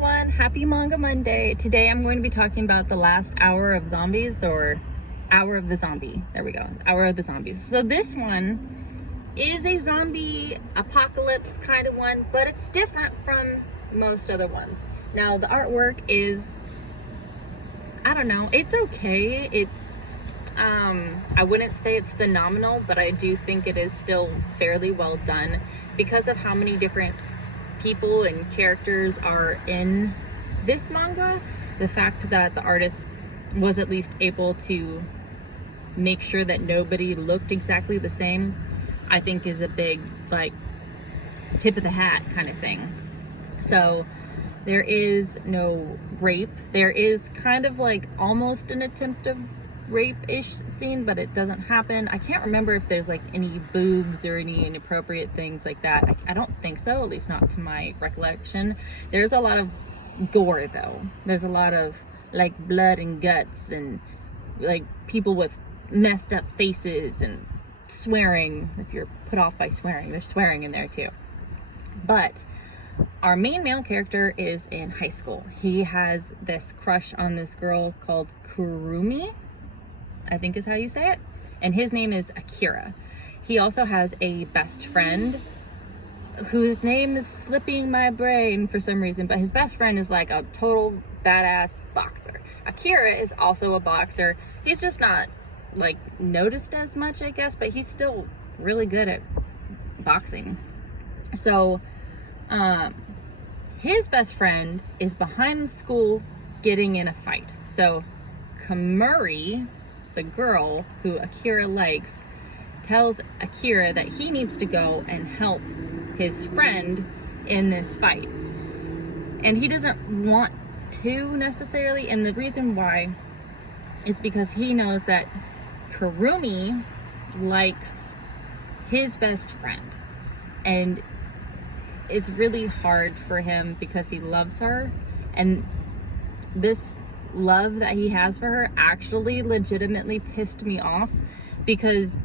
everyone, happy Manga Monday. Today I'm going to be talking about the last hour of zombies, or hour of the zombie. There we go, hour of the zombies. So this one is a zombie apocalypse kind of one, but it's different from most other ones. Now the artwork is, I don't know, it's okay. It's I wouldn't say it's phenomenal, but I do think it is still fairly well done because of how many different people and characters are in this manga. The fact that the artist was at least able to make sure that nobody looked exactly the same, I think is a big, like, tip of the hat kind of thing. So there is no rape. There is kind of like almost an attempt of rape-ish scene, but it doesn't happen. I can't remember if there's like any boobs or any inappropriate things like that. I don't think so, at least not to my recollection. There's a lot of gore though. There's a lot of like blood and guts and like people with messed up faces and swearing. If you're put off by swearing, there's swearing in there too. But our main male character is in high school. He has this crush on this girl called Kurumi, I think is how you say it. And his name is Akira. He also has a best friend whose name is slipping my brain for some reason, but his best friend is like a total badass boxer. Akira is also a boxer. He's just not like noticed as much, I guess, but he's still really good at boxing. So his best friend is behind the school getting in a fight. So Kamuri, the girl who Akira likes, tells Akira that he needs to go and help his friend in this fight. And he doesn't want to necessarily, and the reason why is because he knows that Kurumi likes his best friend. And it's really hard for him because he loves her, and this love that he has for her actually legitimately pissed me off because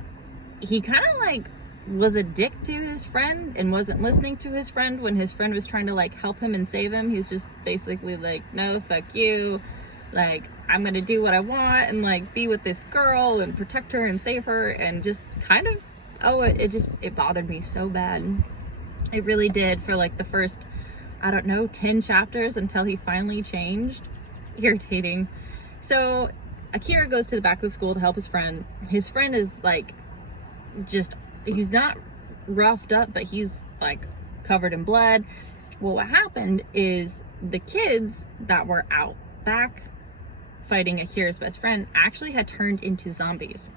he kind of like was a dick to his friend and wasn't listening to his friend when his friend was trying to like help him and save him. He's just basically like, no, fuck you, like I'm gonna do what I want and like be with this girl and protect her and save her, and just kind of, it bothered me so bad. It really did for like the first, I don't know, 10 chapters until he finally changed. Irritating. So Akira goes to the back of the school to help his friend. His friend is like, just, he's not roughed up, but he's like covered in blood. Well, what happened is the kids that were out back fighting Akira's best friend actually had turned into zombies.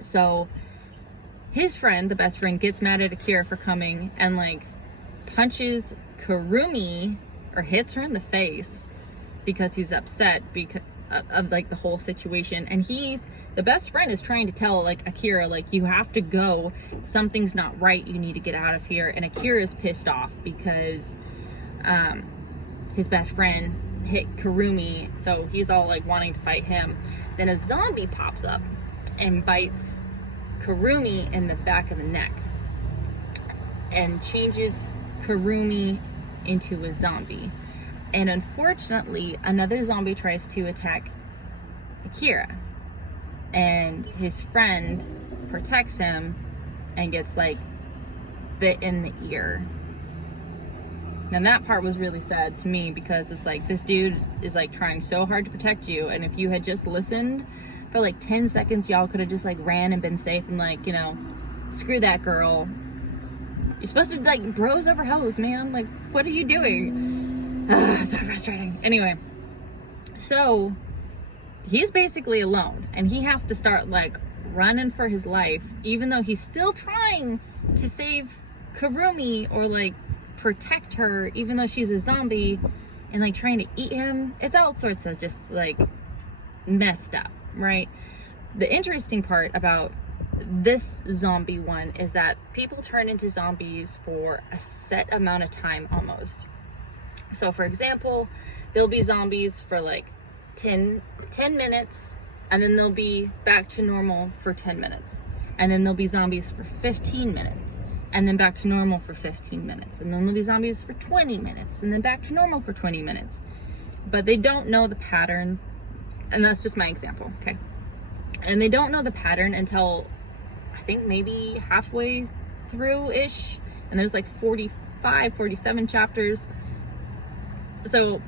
So his friend, the best friend, gets mad at Akira for coming and like punches Kurumi, or hits her in the face, because he's upset because of like the whole situation. And the best friend is trying to tell like Akira, like, you have to go, something's not right, you need to get out of here. And Akira's pissed off because his best friend hit Kurumi, so he's all like wanting to fight him. Then a zombie pops up and bites Kurumi in the back of the neck and changes Kurumi into a zombie. And unfortunately, another zombie tries to attack Akira, and his friend protects him and gets like bit in the ear. And that part was really sad to me because it's like, this dude is like trying so hard to protect you, and if you had just listened for like 10 seconds, y'all could have just like ran and been safe and like, you know, screw that girl. You're supposed to like bros over hoes, man. Like, what are you doing? So frustrating. Anyway, so he's basically alone, and he has to start like running for his life, even though he's still trying to save Kurumi or like protect her, even though she's a zombie, and like trying to eat him. It's all sorts of just like messed up, right? The interesting part about this zombie one is that people turn into zombies for a set amount of time almost. So for example, there'll be zombies for like 10 minutes, and then they'll be back to normal for 10 minutes. And then there'll be zombies for 15 minutes. and then back to normal for 15 minutes, and then there'll be zombies for 20 minutes, and then back to normal for 20 minutes. But they don't know the pattern, and that's just my example, okay? And they don't know the pattern until I think maybe halfway through-ish, and there's like 45, 47 chapters. So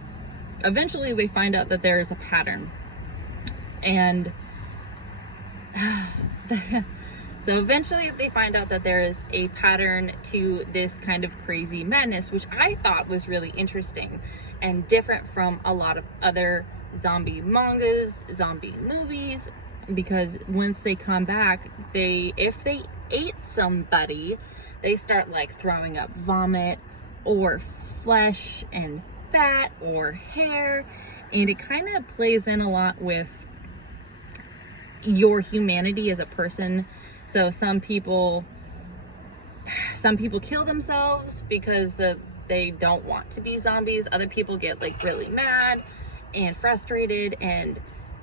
eventually they find out that there is a pattern, and so eventually they find out that there is a pattern to this kind of crazy madness, which I thought was really interesting and different from a lot of other zombie mangas, zombie movies, because once they come back, if they ate somebody, they start like throwing up vomit or flesh and fat or hair, and it kind of plays in a lot with your humanity as a person. So some people kill themselves because they don't want to be zombies. Other people get like really mad and frustrated, and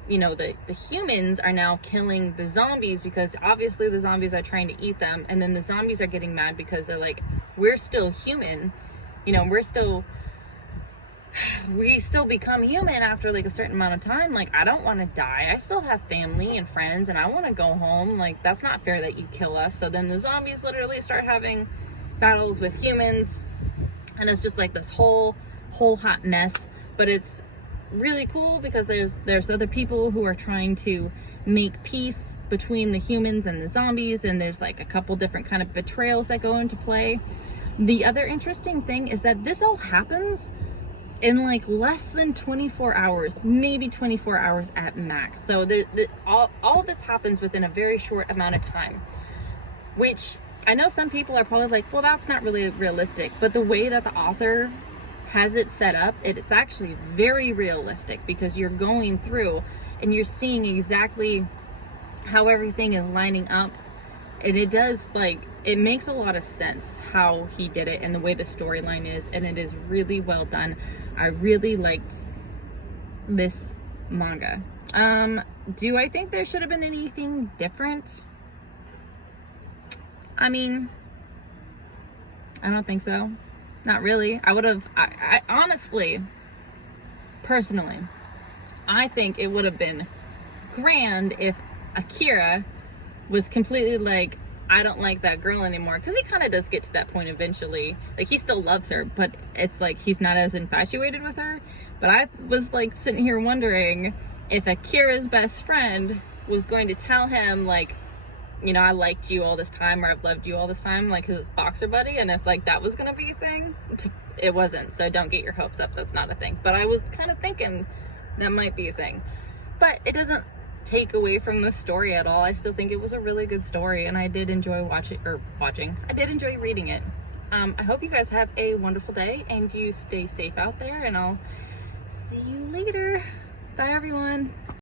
you know, the humans are now killing the zombies because obviously the zombies are trying to eat them, and then the zombies are getting mad because they're like, we're still human, you know, we still become human after like a certain amount of time. Like, I don't want to die. I still have family and friends, and I want to go home. Like, that's not fair that you kill us. So then the zombies literally start having battles with humans, and it's just like this whole hot mess. But it's really cool because there's other people who are trying to make peace between the humans and the zombies, and there's like a couple different kind of betrayals that go into play. The other interesting thing is that this all happens in like less than 24 hours, maybe 24 hours at max. So all of this happens within a very short amount of time, which I know some people are probably like, well, that's not really realistic. But the way that the author has it set up, it's actually very realistic, because you're going through and you're seeing exactly how everything is lining up. And it makes a lot of sense how he did it and the way the storyline is, and it is really well done. I really liked this manga. Do I think there should have been anything different? I mean, I don't think so. Not really. I honestly, personally, I think it would have been grand if Akira was completely like, I don't like that girl anymore, because he kind of does get to that point eventually. Like, he still loves her, but it's like he's not as infatuated with her. But I was like sitting here wondering if Akira's best friend was going to tell him like, you know, I liked you all this time, or I've loved you all this time, like his boxer buddy, and if like that was gonna be a thing. It wasn't, so don't get your hopes up. That's not a thing. But I was kind of thinking that might be a thing. But it doesn't take away from the story at all. I still think it was a really good story, and I did enjoy watching. I did enjoy reading it. I hope you guys have a wonderful day and you stay safe out there, and I'll see you later. Bye everyone.